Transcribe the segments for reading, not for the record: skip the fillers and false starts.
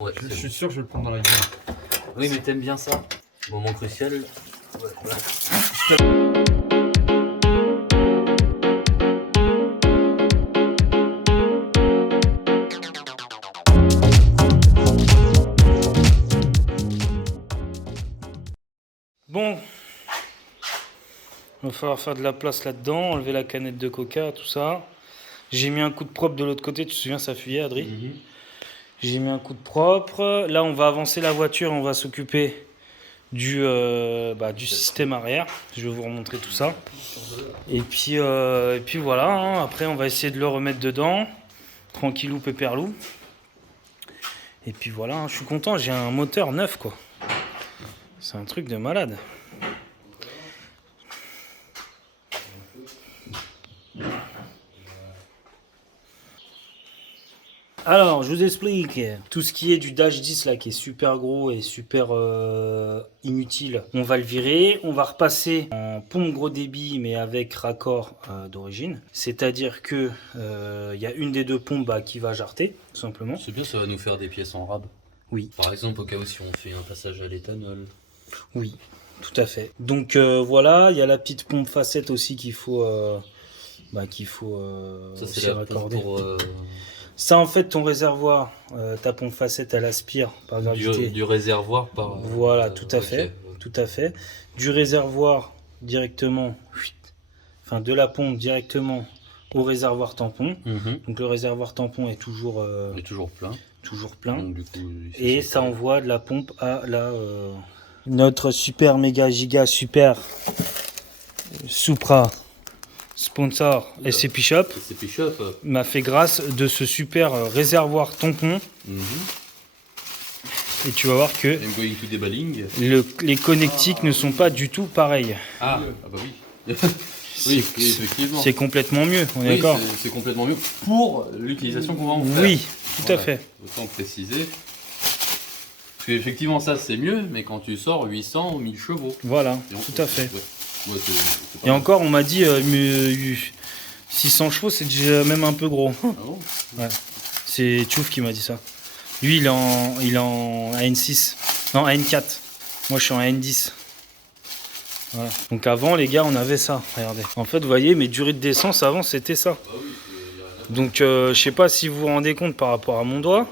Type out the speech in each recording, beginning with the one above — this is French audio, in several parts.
Ouais, je suis sûr que je vais le prendre dans la gueule. Oui, mais t'aimes bien ça. Moment crucial. Ouais, voilà. Bon, il va falloir faire de la place là-dedans, enlever la canette de coca, tout ça. J'ai mis un coup de propre de l'autre côté, tu te souviens, ça fuyait, Adri. J'ai mis un coup de propre. Là, on va avancer la voiture, on va s'occuper du système arrière. Je vais vous remontrer tout ça. Et puis voilà, hein. Après, on va essayer de le remettre dedans. Tranquillou, pépèrlou. Et puis voilà, hein. Je suis content, j'ai un moteur neuf, quoi. C'est un truc de malade. Alors, je vous explique. Tout ce qui est du Dash 10 là, qui est super gros et super inutile, on va le virer. On va repasser en pompe gros débit, mais avec raccord d'origine. C'est-à-dire que y a une des deux pompes qui va jarter, tout simplement. C'est bien, ça va nous faire des pièces en rab. Oui. Par exemple, au cas où si on fait un passage à l'éthanol. Oui, tout à fait. Donc voilà, il y a la petite pompe facette aussi qu'il faut, Ça, aussi c'est la pompe raccorder. pour Ça, en fait, ton réservoir, ta pompe facette, elle aspire par gravité. du réservoir par. Voilà, tout à fait. Ok. Tout à fait. Du réservoir directement, enfin de la pompe directement au réservoir tampon. Donc le réservoir tampon est toujours, Il est toujours plein. toujours plein. Donc, du coup, Et ça envoie de la pompe à la notre super méga giga super Supra sponsor SCP Shop C'est Pichop. m'a fait grâce de ce super réservoir tampon. Et tu vas voir que I'm going to deballing. les connectiques ne sont pas du tout pareils. Ah bah oui. Oui, effectivement. C'est complètement mieux, on est Oui, d'accord? c'est complètement mieux pour l'utilisation qu'on va en faire. Oui, tout à Voilà. fait. Autant préciser. Parce qu'effectivement, ça c'est mieux, mais quand tu sors 800 ou 1000 chevaux. Voilà, Et on- tout à fait. Ouais. Ouais, c'est pas Et mal. encore, on m'a dit 600 chevaux, c'est déjà même un peu gros. Ah bon. Ouais. C'est Tchouf qui m'a dit ça. Lui, il est en AN6. Non, AN4. Moi, je suis en AN10. Voilà. Donc avant, les gars, on avait ça. Regardez. En fait, vous voyez, mes durées de descente avant, c'était ça. Donc, je sais pas si vous vous rendez compte par rapport à mon doigt.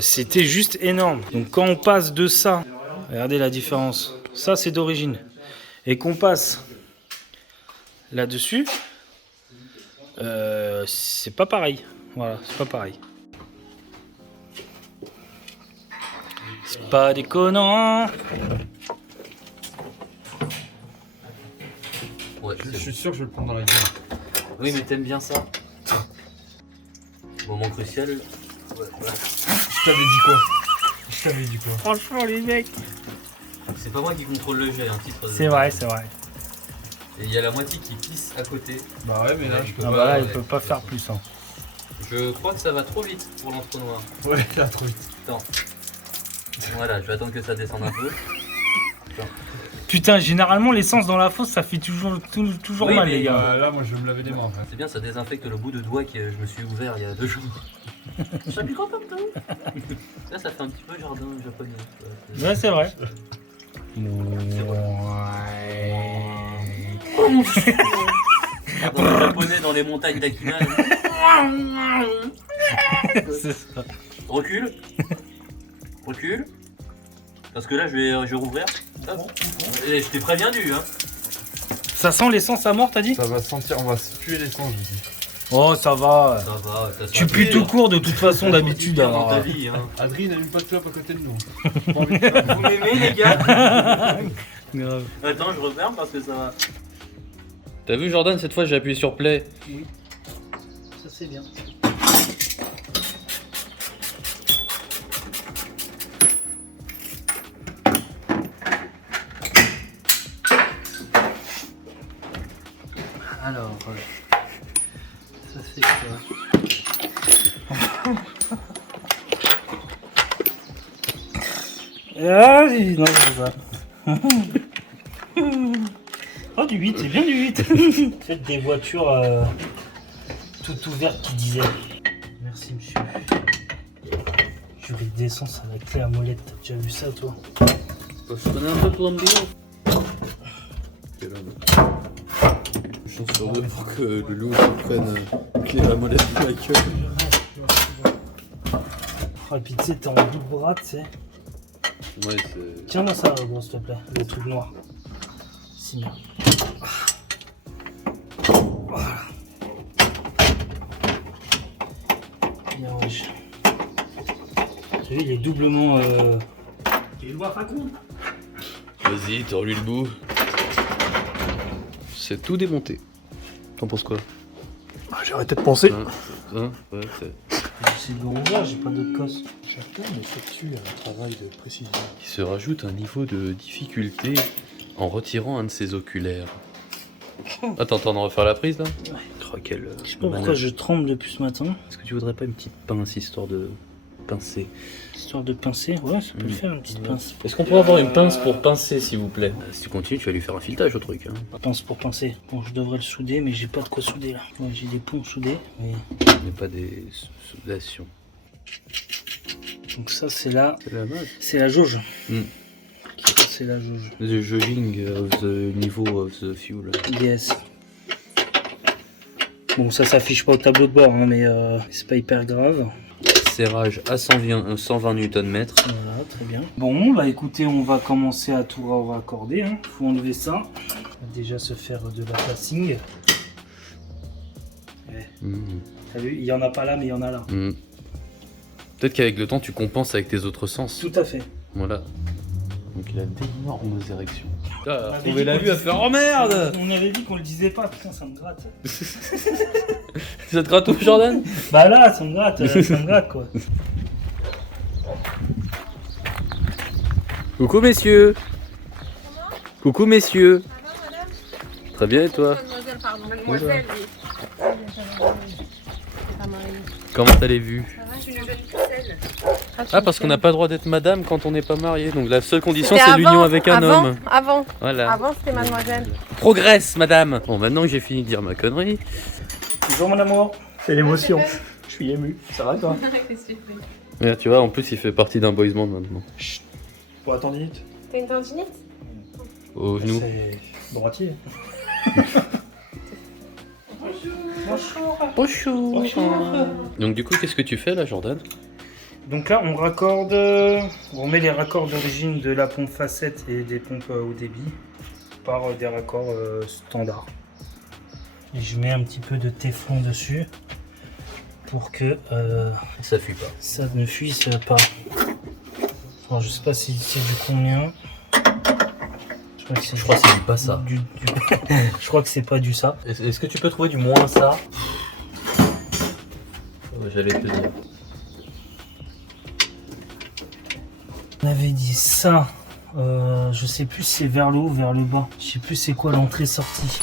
C'était juste énorme. Donc, quand on passe de ça, regardez la différence. Ça, c'est d'origine. Et qu'on passe là-dessus, c'est pas pareil. Voilà, c'est pas pareil. C'est pas déconnant. Ouais, Je c'est suis sûr que je vais le prendre dans la gueule. Oui, mais t'aimes bien ça. Moment crucial. Ouais, voilà. Je t'avais dit quoi? Je t'avais dit quoi? Franchement, les mecs. C'est pas moi qui contrôle le jet, un titre. C'est vrai, c'est vrai. Et il y a la moitié qui pisse à côté. Bah ouais, mais là, je peux Ah pas. bah là, il peut pas faire plus. Hein. Je crois que ça va trop vite pour l'entonnoir. Ouais, là, trop vite. Attends. Voilà, je vais attendre que ça descende un peu. Putain, généralement, l'essence dans la fosse, ça fait toujours Oui, mal, mais, les gars. Là, moi, je vais me laver les mains en fait. C'est bien, ça désinfecte le bout de doigt que je me suis ouvert il y a 2 jours. Ça pique un peu. Ça fait un petit peu jardin japonais. Ouais, c'est vrai. Jardin japonais dans les montagnes d'Akuna. C'est ça. Recule. Recule. Parce que là, je vais rouvrir. Hop. Et je t'ai prévenu, hein. Ça sent l'essence à mort, t'as dit? Ça va sentir, on va puer l'essence, je dis. Oh, ça va. Ça va, ça Tu pues tout court de toute façon d'habitude. dans Alors. ta vie, hein. Adrien n'allume pas de clope à côté de nous. Vous m'aimez, les gars? Grave. Attends, je referme parce que ça va. T'as vu, Jordan, cette fois j'ai appuyé sur play. Ça c'est bien. Alors, ça c'est quoi? Ah, non, c'est ça. Oh, du 8, c'est bien du 8. Faites des voitures toutes ouvertes qui disaient. Merci, monsieur. Je purée d'essence à la clé à molette. T'as déjà vu ça, toi? Je connais un peu ton ambiance. Quel homme. Chance sur deux pour que le loup se prenne clé à la molette de la gueule. Ah, et puis tu sais, t'es en bout de bras, tu sais. Ouais, c'est. Tiens-moi ça, gros, s'il te plaît, le truc noir. Si bien. Voilà. Bien, wesh. T'as vu, il est doublement. Il doit pas con. Vas-y, tords-lui le bout. C'est tout démonté. T'en penses quoi? J'ai arrêté de penser. Ouais, c'est. C'est le rouge, j'ai pas d'autre cosse. Chacun effectue un travail de précision. Il se rajoute un niveau de difficulté en retirant un de ses oculaires. Attends, t'en refaire la prise là? Ouais. Oh, quel. Je sais pas pourquoi je tremble depuis ce matin. Est-ce que tu voudrais pas une petite pince histoire de pincer? Histoire de pincer, ouais, ça peut le faire, une petite pince. Est-ce qu'on pourrait avoir une pince pour pincer, s'il vous plaît? Si tu continues, tu vas lui faire un filetage au truc. Hein. Pince pour pincer. Bon, je devrais le souder, mais j'ai pas de quoi souder là. Ouais, j'ai des ponts soudés, mais. Mais pas des soudations. Donc ça, c'est là. C'est la base. C'est la jauge. Mm. Ça, c'est la jauge. The jogging of the niveau of the fuel. Yes. Bon, ça s'affiche pas au tableau de bord, hein, mais c'est pas hyper grave. Serrage à 120 Nm. Voilà, très bien. Bon, bah écoutez, on va commencer à tout raccorder. Hein. Faut enlever ça. On va déjà se faire de la passing. Ouais. T'as vu, il y en a pas là, mais il y en a là. Peut-être qu'avec le temps, tu compenses avec tes autres sens. Tout à fait. Voilà. Donc il a d'énormes érections. On Ah, avait trouver dit la qu'on vue à le faire. Oh merde! On avait dit qu'on le disait pas, putain, ça me gratte. Ça te gratte tout, Jordan? Bah là, ça me gratte quoi. Coucou messieurs. Coucou messieurs. Ça va, madame? Très bien et toi? Mademoiselle, pardon. Mademoiselle, oui. C'est pas marié. Comment t'as les vues? Ça va, je suis une jeune pucelle. Ah, parce qu'on n'a pas le droit d'être madame quand on n'est pas marié. Donc la seule condition, C'était c'est l'union avant, avec un avant, homme. Avant, Voilà. avant c'était mademoiselle. Progresse, madame. Bon, maintenant que j'ai fini de dire ma connerie. Bonjour mon amour. C'est l'émotion. Je suis ému. Ça va toi? Qu'est-ce que tu fais? Ouais, tu vois, en plus, il fait partie d'un boys band maintenant. Pour la tendinite? T'as une tendinite? Au genou. C'est droitier. Bonjour. Donc du coup, qu'est-ce que tu fais là, Jordan? Donc là, on raccorde, on met les raccords d'origine de la pompe facette et des pompes au débit par des raccords standards. Et je mets un petit peu de téflon dessus pour que Ça fuit pas. ça ne fuisse pas. Alors, je sais pas si c'est du combien. Je crois que c'est pas ça. Je crois que c'est pas du ça. Est-ce que tu peux trouver du moins ça? J'allais te dire. On avait dit ça. Je sais plus si c'est vers le haut ou vers le bas. Je sais plus c'est quoi l'entrée-sortie.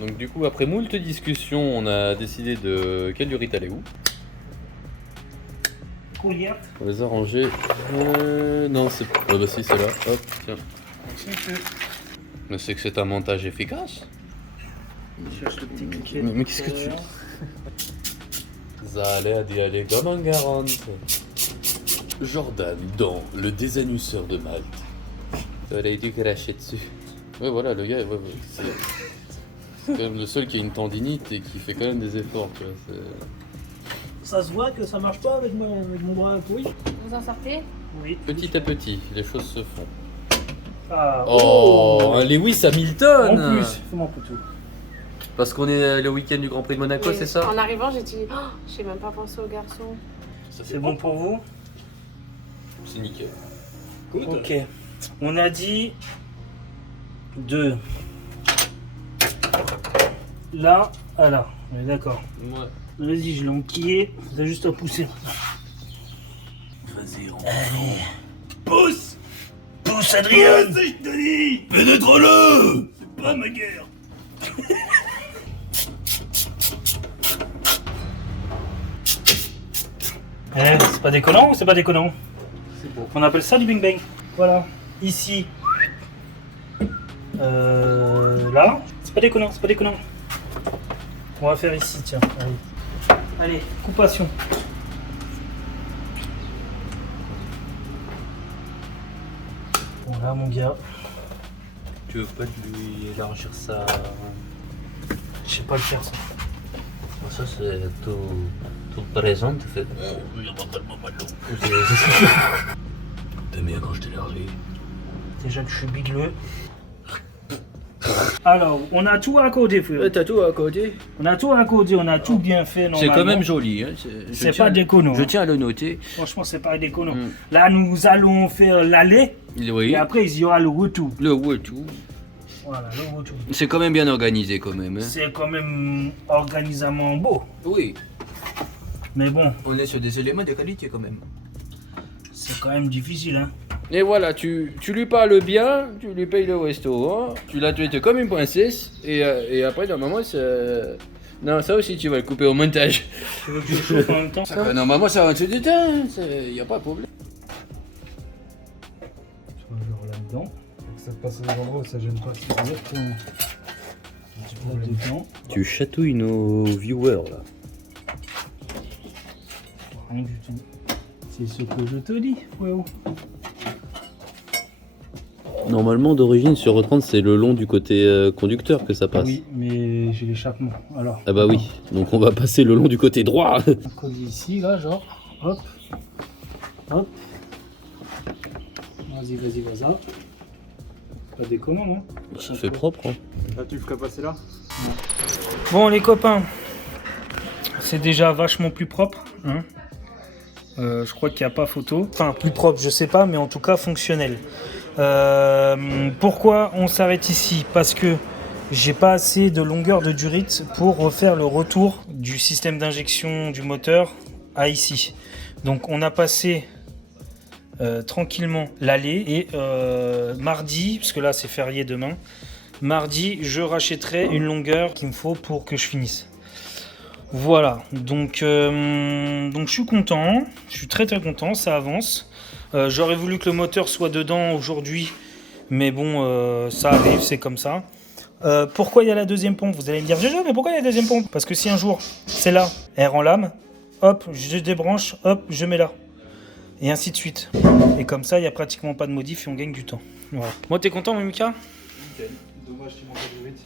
Donc du coup, après moult discussions, on a décidé de quelle durite aller où. Couillard. On va les arranger. Non, c'est... Ah bah si, c'est là. Hop, tiens. Mais c'est que c'est un montage efficace. Je cherche le petit cliquet. Mais qu'est-ce que tu... Ça allait aller comme un garant. Jordan dans le désannusseur de Malte. Ça aurait dû cracher dessus. Ouais, voilà, le gars, ouais, c'est quand même le seul qui a une tendinite et qui fait quand même des efforts, tu vois. Ça se voit que ça marche pas avec mon bras pourri. Vous en sortez? Oui. Petit à petit, les choses se font. Ah, Oh, un Lewis Hamilton. En plus, fais-moi couteau. Parce qu'on est le week-end du Grand Prix de Monaco, Oui. c'est ça? En arrivant, j'ai dit, oh, j'ai même pas pensé aux garçons. C'est bon pour vous? C'est nickel. Ok. On a dit de là à là. On est d'accord. Ouais. Vas-y, je l'ai enquillé. T'as juste à pousser. Vas-y, on... Allez. Pousse! Pousse, Adrien! je te dis! Pénètre-le! C'est pas ma guerre! C'est pas déconnant ou c'est pas déconnant? C'est beau. On appelle ça du bing bang. Voilà. Ici. Là. C'est pas déconnant, c'est pas déconnant. On va faire ici, tiens. Allez, allez, coupation. Voilà mon gars. Tu veux pas lui élargir ça? Je sais pas le faire ça. Ça c'est tout présent, tu fais. Il y a pas tellement mal l'eau. T'aimes bien quand je t'élargis? Déjà que je suis bigleux. Alors, on a tout accordé, frère. T'as tout à côté. On a tout accordé, on a tout bien fait C'est normalement. quand même joli. Hein. C'est pas déconnant. Je hein. tiens à le noter. Franchement, c'est pas déconnant. Mm. Là, nous allons faire l'aller Oui. et après, il y aura le retour. Le retour. Voilà, le retour. C'est quand même bien organisé quand même. Hein. C'est quand même organisamment beau. Oui. Mais bon, On est sur des éléments de qualité quand même. c'est quand même difficile. Hein. Et voilà, tu lui parles bien, tu lui payes le restaurant, tu l'as traité comme une princesse, et après, normalement, c'est... Non, ça aussi, tu vas le couper au montage. Tu veux que je chauffe en même temps Normalement, ça va en dessous du temps, il n'y a pas de problème. Toujours là-dedans. Ça passe à l'endroit où ça gêne pas. Exactement. Là-dedans. Tu chatouilles nos viewers, là. Rien du tout. C'est ce que je te dis, frérot. Normalement, d'origine, sur 30, c'est le long du côté conducteur que ça passe. Oui, mais j'ai l'échappement. Alors, Ah bah oui, donc on va passer le long du côté droit. on colle ici, là, genre. Hop. Hop. Vas-y, vas-y. Pas déconnant, non? Ça fait propre, hein. Là, tu le ferais passer là? Bon, les copains, c'est déjà vachement plus propre. Hein. Je crois qu'il n'y a pas photo. Enfin, plus propre, je sais pas, mais en tout cas fonctionnel. Pourquoi on s'arrête ici? Parce que j'ai pas assez de longueur de durite pour refaire le retour du système d'injection du moteur à ici. Donc on a passé tranquillement l'aller et mardi, parce que là c'est férié demain, mardi je rachèterai une longueur qu'il me faut pour que je finisse. Voilà, donc je suis content, je suis très content, ça avance. J'aurais voulu que le moteur soit dedans aujourd'hui, mais bon, ça arrive, c'est comme ça. Pourquoi il y a la deuxième pompe? Vous allez me dire, Jojo, mais pourquoi il y a la deuxième pompe? Parce que si un jour, c'est là, elle rend lame, hop, je débranche, hop, je mets là. Et ainsi de suite. Et comme ça, il n'y a pratiquement pas de modif et on gagne du temps. Voilà. Moi, t'es content, Mika? Nickel. Dommage qu'il manque la durite.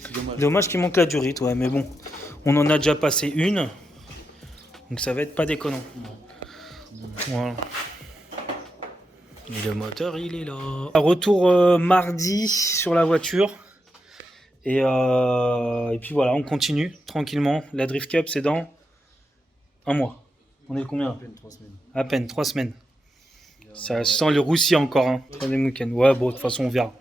C'est dommage. Dommage qu'il manque la durite, ouais, mais bon. On en a déjà passé une. Donc ça va être pas déconnant. Voilà. Et le moteur, il est là. Retour mardi sur la voiture. Et puis voilà, on continue tranquillement. La Drift Cup, c'est dans un mois. On est combien? À peine 3 semaines. À peine, 3 semaines. Ça sent le roussi encore, hein. Troisième week-end. Ouais, bon, de toute façon, on verra.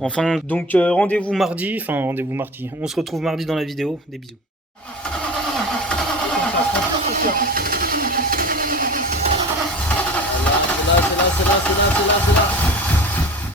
Enfin, donc rendez-vous mardi. Enfin, rendez-vous mardi. On se retrouve mardi dans la vidéo. Des bisous. C'est là.